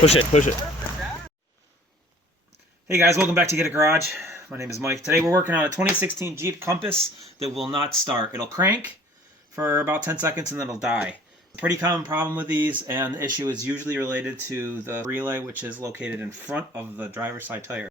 Push it, push it. Hey guys, welcome back to Get a Garage. My name is Mike. Today we're working on a 2016 Jeep Compass that will not start. It'll crank for about 10 seconds and then it'll die. Pretty common problem with these, and the issue is usually related to the relay, which is located in front of the driver's side tire.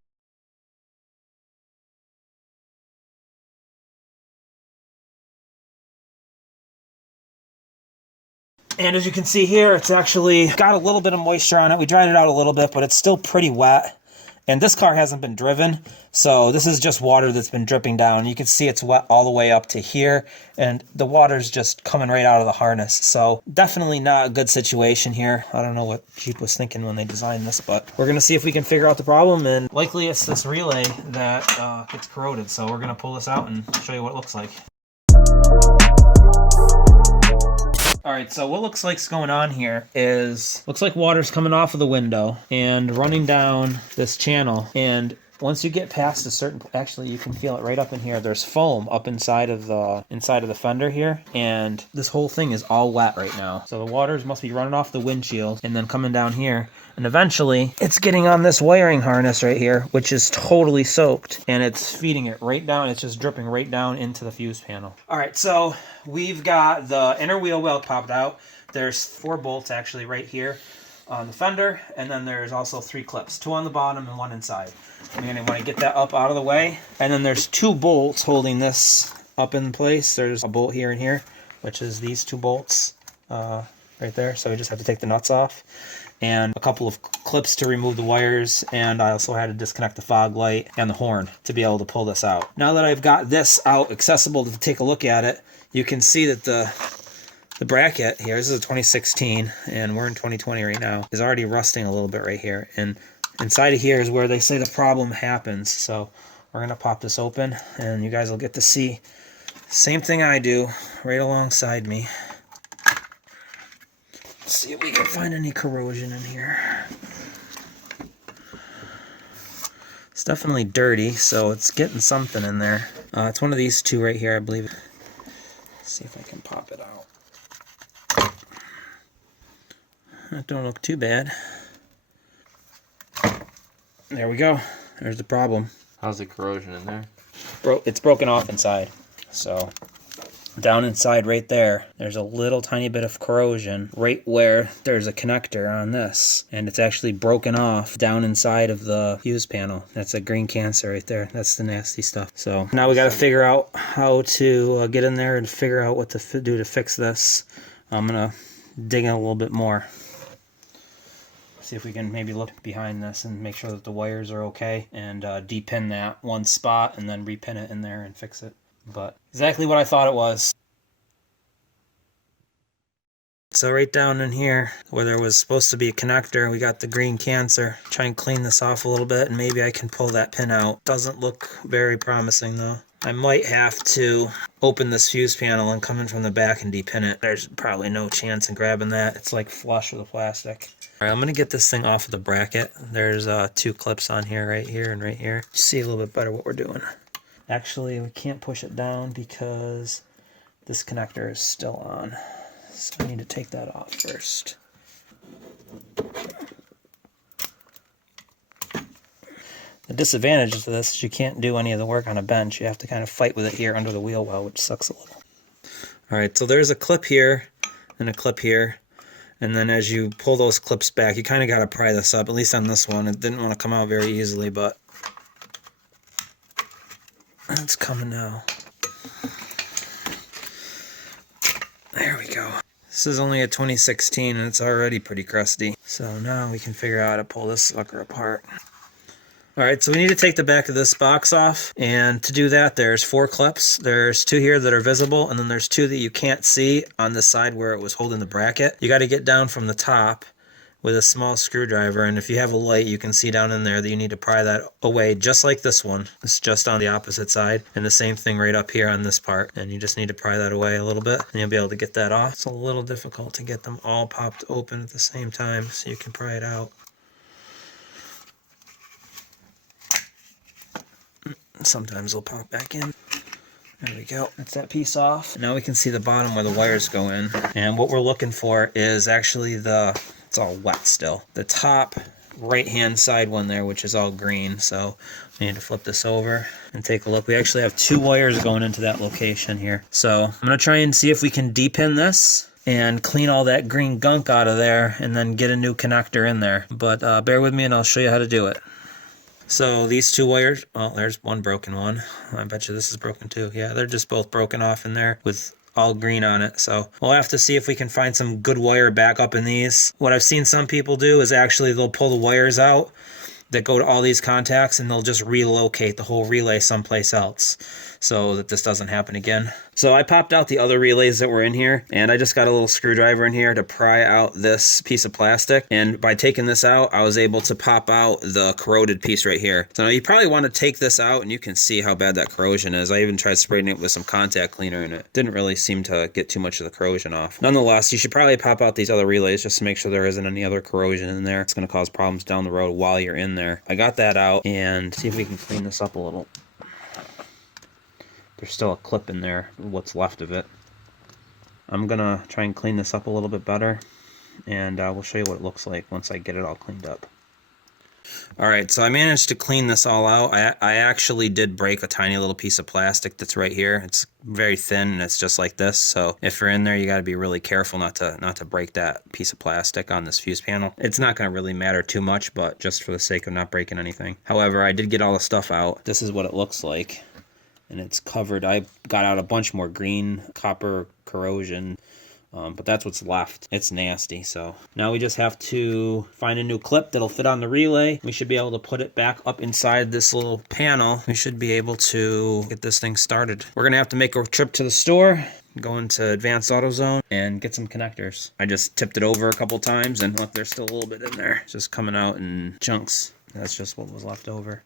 And as you can see here, it's actually got a little bit of moisture on it. We dried it out a little bit, but it's still pretty wet. And this car hasn't been driven, so this is just water that's been dripping down. You can see it's wet all the way up to here, and the water's just coming right out of the harness. So definitely not a good situation here. I don't know what Jeep was thinking when they designed this, but we're gonna see if we can figure out the problem, and likely it's this relay that gets corroded. So we're gonna pull this out and show you what it looks like. Alright, so what looks like's going on here is, looks like water's coming off of the window and running down this channel, and once you get past a certain, actually you can feel it right up in here, there's foam up inside of the fender here, and this whole thing is all wet right now. So the waters must be running off the windshield and then coming down here, and eventually it's getting on this wiring harness right here, which is totally soaked, and it's feeding it right down. It's just dripping right down into the fuse panel. Alright, so we've got the inner wheel well popped out. There's 4 bolts actually right here on the fender, and then there's also 3 clips, 2 on the bottom and 1 inside. I'm going to want to get that up out of the way, and then there's 2 bolts holding this up in place. There's a bolt here and here, which is these 2 bolts right there, so we just have to take the nuts off, and a couple of clips to remove the wires, and I also had to disconnect the fog light and the horn to be able to pull this out. Now that I've got this out accessible to take a look at it, you can see that the bracket here, this is a 2016, and we're in 2020 right now, is already rusting a little bit right here. And inside of here is where they say the problem happens. So we're going to pop this open, and you guys will get to see the same thing I do right alongside me. Let's see if we can find any corrosion in here. It's definitely dirty, so it's getting something in there. It's one of these 2 right here, I believe. Let's see if I can pop it out. That don't look too bad. There we go. There's the problem. How's the corrosion in there? It's broken off inside. So down inside right there, there's a little tiny bit of corrosion right where there's a connector on this. And it's actually broken off down inside of the fuse panel. That's a green cancer right there. That's the nasty stuff. So now we got to figure out how to get in there and figure out what to do to fix this. I'm going to dig in a little bit more. See if we can maybe look behind this and make sure that the wires are okay, and de-pin that one spot and then repin it in there and fix it. But exactly what I thought it was. So right down in here where there was supposed to be a connector, we got the green cancer. Try and clean this off a little bit, and maybe I can pull that pin out. Doesn't look very promising though. I might have to open this fuse panel and come in from the back and de-pin it. There's probably no chance in grabbing that. It's like flush with the plastic. Alright, I'm going to get this thing off of the bracket. There's 2 clips on here, right here and right here. See a little bit better what we're doing. Actually, we can't push it down because this connector is still on. So I need to take that off first. The disadvantage of this is you can't do any of the work on a bench. You have to kind of fight with it here under the wheel well, which sucks a little. Alright, so there's a clip here and a clip here. And then as you pull those clips back, you kind of got to pry this up, at least on this one. It didn't want to come out very easily, but it's coming now. There we go. This is only a 2016 and it's already pretty crusty. So now we can figure out how to pull this sucker apart. Alright, so we need to take the back of this box off, and to do that there's 4 clips. There's 2 here that are visible, and then there's 2 that you can't see on the side where it was holding the bracket. You got to get down from the top with a small screwdriver, and if you have a light you can see down in there that you need to pry that away, just like this one. It's just on the opposite side, and the same thing right up here on this part, and you just need to pry that away a little bit and you'll be able to get that off. It's a little difficult to get them all popped open at the same time so you can pry it out. Sometimes they'll pop back in. There we go. That's that piece off. Now we can see the bottom where the wires go in. And what we're looking for is actually the It's all wet still. The top right-hand side one there, which is all green, so we need to flip this over and take a look. We actually have 2 wires going into that location here. So I'm going to try and see if we can depin this and clean all that green gunk out of there and then get a new connector in there. But bear with me and I'll show you how to do it. So these 2 wires, well, there's one broken one. I bet you this is broken too. Yeah, they're just both broken off in there with all green on it. So we'll have to see if we can find some good wire backup in these. What I've seen some people do is actually they'll pull the wires out that go to all these contacts and they'll just relocate the whole relay someplace else so that this doesn't happen again. So I popped out the other relays that were in here, and I just got a little screwdriver in here to pry out this piece of plastic, and by taking this out I was able to pop out the corroded piece right here. So now you probably want to take this out and you can see how bad that corrosion is. I even tried spraying it with some contact cleaner and it didn't really seem to get too much of the corrosion off. Nonetheless, you should probably pop out these other relays just to make sure there isn't any other corrosion in there. It's going to cause problems down the road while you're in there. I got that out, and see if we can clean this up a little. There's still a clip in there, what's left of it. I'm gonna try and clean this up a little bit better, and we'll show you what it looks like once I get it all cleaned up. Alright, so I managed to clean this all out. I actually did break a tiny little piece of plastic that's right here. It's very thin and it's just like this, so if you're in there you got to be really careful not to break that piece of plastic on this fuse panel. It's not going to really matter too much, but just for the sake of not breaking anything. However, I did get all the stuff out. This is what it looks like, and it's covered. I got out a bunch more green copper corrosion, but that's what's left. It's nasty. So now we just have to find a new clip that'll fit on the relay. We should be able to put it back up inside this little panel. We should be able to get this thing started. We're gonna have to make a trip to the store, go into Advanced AutoZone, and get some connectors. I just tipped it over a couple times, and look, there's still a little bit in there. It's just coming out in chunks. That's just what was left over.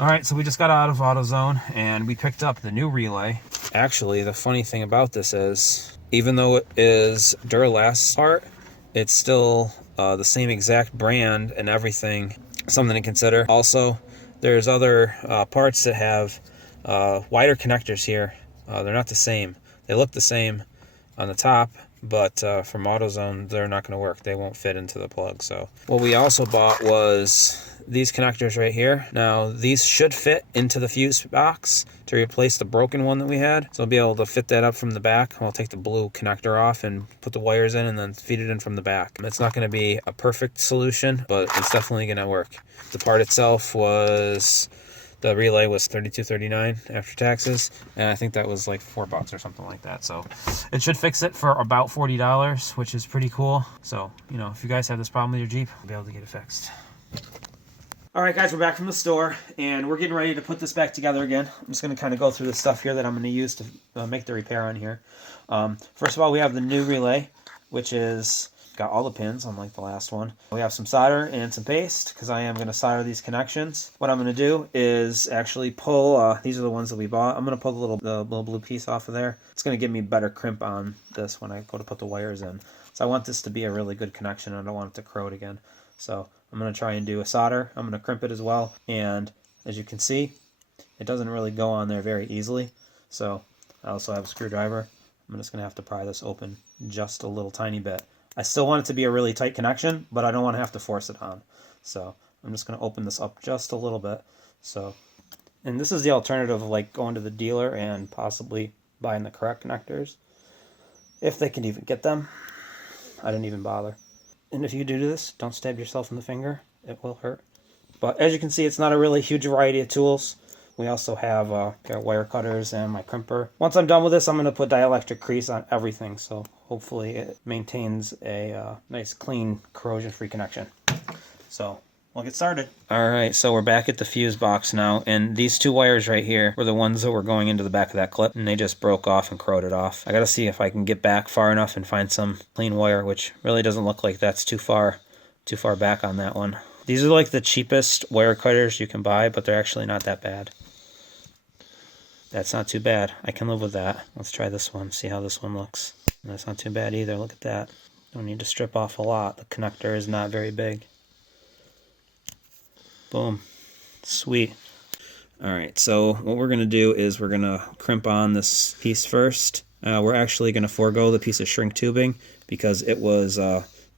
Alright, so we just got out of AutoZone and we picked up the new relay. Actually, the funny thing about this is, even though it is Duralast part, it's still the same exact brand and everything. Something to consider. Also, there's other parts that have wider connectors here. They're not the same. They look the same on the top, but from AutoZone, they're not going to work. They won't fit into the plug. So what we also bought was these connectors right here. Now these should fit into the fuse box to replace the broken one that we had, so I'll be able to fit that up from the back. I'll take the blue connector off and put the wires in and then feed it in from the back. It's not going to be a perfect solution, but it's definitely going to work. The part itself was, the relay was $32.39 after taxes, and I think that was like $4 or something like that. So it should fix it for about $40, which is pretty cool. So, you know, if you guys have this problem with your Jeep, you'll be able to get it fixed. Alright guys, we're back from the store, and we're getting ready to put this back together again. I'm just going to kind of go through the stuff here that I'm going to use to make the repair on here. First of all, we have the new relay, which is got all the pins, unlike the last one. We have some solder and some paste, because I am going to solder these connections. What I'm going to do is actually pull, these are the ones that we bought. I'm going to pull the little blue piece off of there. It's going to give me better crimp on this when I go to put the wires in. So I want this to be a really good connection. I don't want it to corrode again. So I'm going to try and do a solder. I'm going to crimp it as well. And as you can see, it doesn't really go on there very easily. So I also have a screwdriver. I'm just going to have to pry this open just a little tiny bit. I still want it to be a really tight connection, but I don't want to have to force it on. So I'm just going to open this up just a little bit. So, and this is the alternative of like going to the dealer and possibly buying the correct connectors, if they can even get them. I didn't even bother. And if you do this, don't stab yourself in the finger. It will hurt. But as you can see, it's not a really huge variety of tools. We also have got wire cutters and my crimper. Once I'm done with this, I'm going to put dielectric grease on everything. So hopefully it maintains a nice, clean, corrosion-free connection. So we'll get started. Alright, so we're back at the fuse box now, and these 2 wires right here were the ones that were going into the back of that clip, and they just broke off and corroded off. I gotta see if I can get back far enough and find some clean wire, which really doesn't look like that's too far back on that one. These are like the cheapest wire cutters you can buy, but they're actually not that bad. That's not too bad. I can live with that. Let's try this one, see how this one looks. That's not too bad either. Look at that. Don't need to strip off a lot. The connector is not very big. Boom. Sweet. Alright, so what we're going to do is we're going to crimp on this piece first. We're actually going to forego the piece of shrink tubing because it was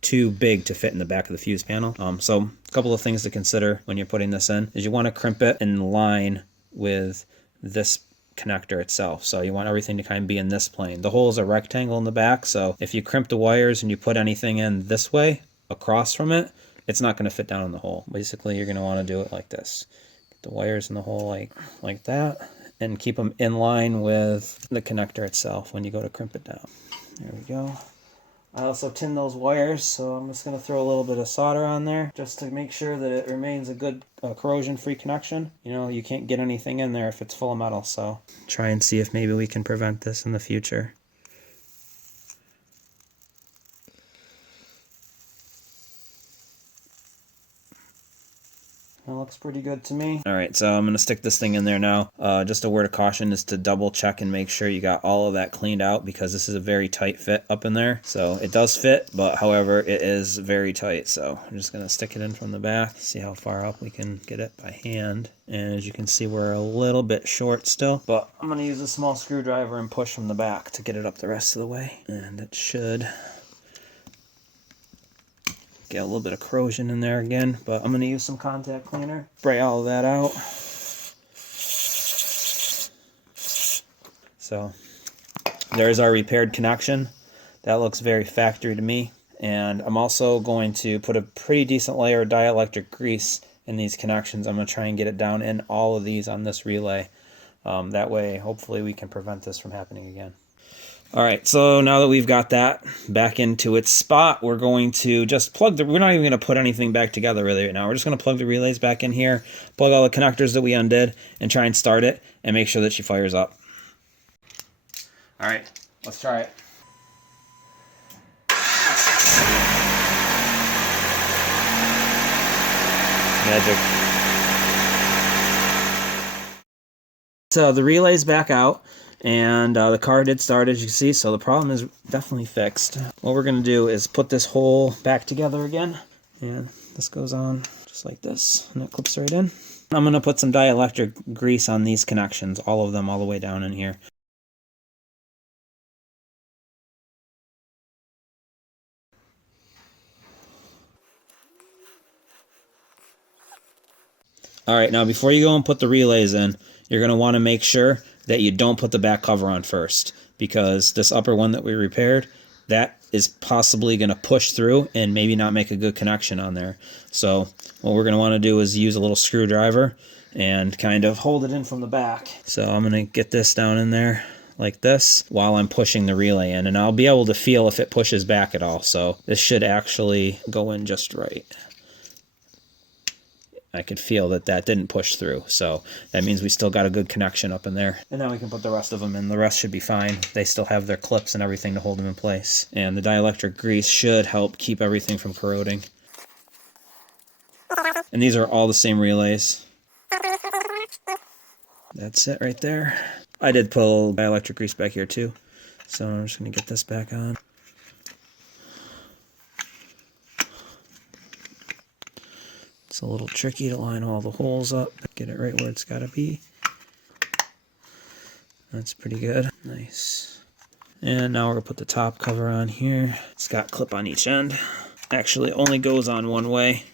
too big to fit in the back of the fuse panel. So a couple of things to consider when you're putting this in is you want to crimp it in line with this connector itself. So you want everything to kind of be in this plane. The hole is a rectangle in the back, so if you crimp the wires and you put anything in this way across from it, it's not going to fit down in the hole. Basically, you're going to want to do it like this. The wires in the hole like that, and keep them in line with the connector itself when you go to crimp it down. There we go. I also tin those wires, so I'm just going to throw a little bit of solder on there just to make sure that it remains a good corrosion-free connection. You know, you can't get anything in there if it's full of metal, so try and see if maybe we can prevent this in the future. That looks pretty good to me. Alright, so I'm going to stick this thing in there now. Just a word of caution is to double check and make sure you got all of that cleaned out because this is a very tight fit up in there. So it does fit, but however, it is very tight. So I'm just going to stick it in from the back, see how far up we can get it by hand. And as you can see, we're a little bit short still, but I'm going to use a small screwdriver and push from the back to get it up the rest of the way. And it should get a little bit of corrosion in there again, but I'm going to use some contact cleaner. Spray all of that out. So there's our repaired connection. That looks very factory to me. And I'm also going to put a pretty decent layer of dielectric grease in these connections. I'm going to try and get it down in all of these on this relay. That way, hopefully, we can prevent this from happening again. Alright, so now that we've got that back into its spot, we're going to just plug we're not even going to put anything back together really right now. We're just going to plug the relays back in here, plug all the connectors that we undid, and try and start it, and make sure that she fires up. Alright, let's try it. Magic. So the relay's back out. And the car did start, as you can see, so the problem is definitely fixed. What we're going to do is put this hole back together again. And this goes on just like this, and it clips right in. I'm going to put some dielectric grease on these connections, all of them, all the way down in here. Alright, now before you go and put the relays in, you're going to want to make sure that you don't put the back cover on first, because this upper one that we repaired, that is possibly going to push through and maybe not make a good connection on there. So what we're going to want to do is use a little screwdriver and kind of hold it in from the back. So I'm going to get this down in there like this while I'm pushing the relay in, and I'll be able to feel if it pushes back at all. So this should actually go in just right. I could feel that that didn't push through, so that means we still got a good connection up in there. And then we can put the rest of them in. The rest should be fine. They still have their clips and everything to hold them in place. And the dielectric grease should help keep everything from corroding. And these are all the same relays. That's it right there. I did pull dielectric grease back here too, so I'm just going to get this back on. It's a little tricky to line all the holes up, get it right where it's got to be. That's pretty good. Nice. And now we're going to put the top cover on here. It's got a clip on each end. Actually, it only goes on one way.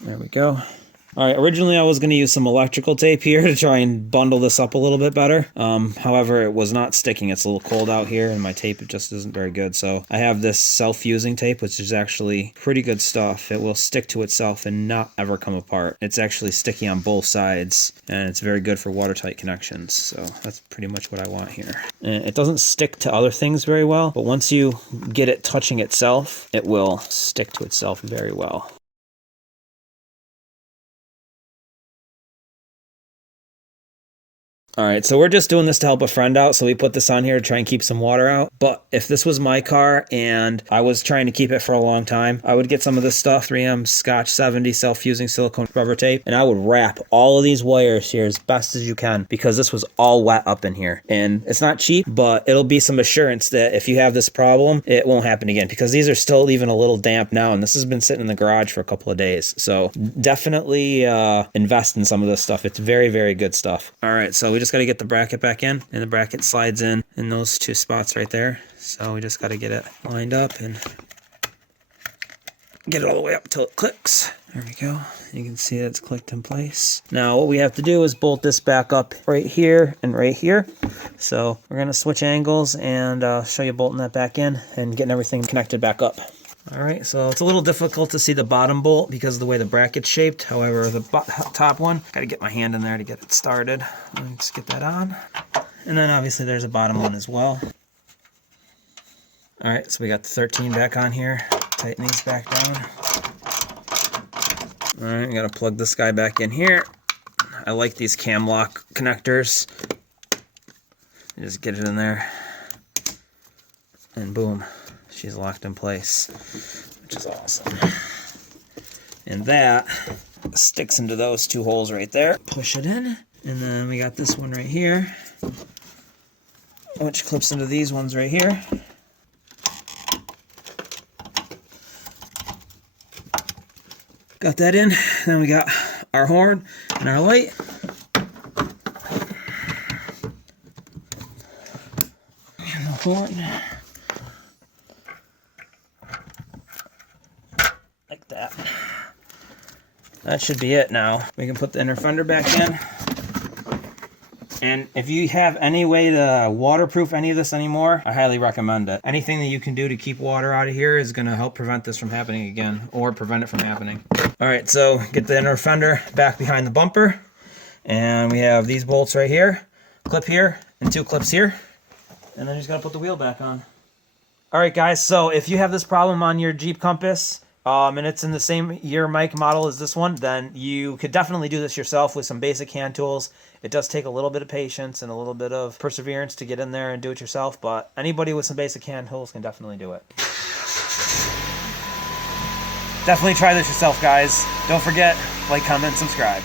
There we go. Alright, originally I was going to use some electrical tape here to try and bundle this up a little bit better. However, it was not sticking. It's a little cold out here, and my tape just isn't very good. So I have this self-fusing tape, which is actually pretty good stuff. It will stick to itself and not ever come apart. It's actually sticky on both sides, and it's very good for watertight connections. So that's pretty much what I want here. And it doesn't stick to other things very well, but once you get it touching itself, it will stick to itself very well. All right, so we're just doing this to help a friend out, so we put this on here to try and keep some water out. But if this was my car and I was trying to keep it for a long time, I would get some of this stuff, 3M Scotch 70 self-fusing silicone rubber tape, and I would wrap all of these wires here as best as you can, because this was all wet up in here. And it's not cheap, but it'll be some assurance that if you have this problem, it won't happen again, because these are still even a little damp now, and this has been sitting in the garage for a couple of days. So definitely invest in some of this stuff. It's very, very good stuff. All right, so we just got to get the bracket back in, and the bracket slides in those two spots right there. So we just got to get it lined up and get it all the way up until it clicks. There we go. You can see that it's clicked in place. Now what we have to do is bolt this back up right here and right here. So we're going to switch angles and show you bolting that back in and getting everything connected back up. All right, so it's a little difficult to see the bottom bolt because of the way the bracket's shaped. However, the top one, got to get my hand in there to get it started. Let's get that on. And then obviously there's a bottom one as well. All right, so we got the 13 back on here. Tighten these back down. All right, I got to plug this guy back in here. I like these cam lock connectors. You just get it in there, and boom. She's locked in place, which is awesome. And that sticks into those two holes right there. Push it in, and then we got this one right here, which clips into these ones right here. Got that in. Then we got our horn and our light. And the horn. That. That should be it now. We can put the inner fender back in. And if you have any way to waterproof any of this anymore, I highly recommend it. Anything that you can do to keep water out of here is going to help prevent this from happening again, or prevent it from happening. All right, so get the inner fender back behind the bumper. And we have these bolts right here, clip here, and two clips here. And then you just got to put the wheel back on. All right, guys, so if you have this problem on your Jeep Compass, and it's in the same year, make, model as this one, then you could definitely do this yourself with some basic hand tools. It does take a little bit of patience and a little bit of perseverance to get in there and do it yourself, but anybody with some basic hand tools can definitely do it. Definitely try this yourself, guys. Don't forget, like, comment, subscribe.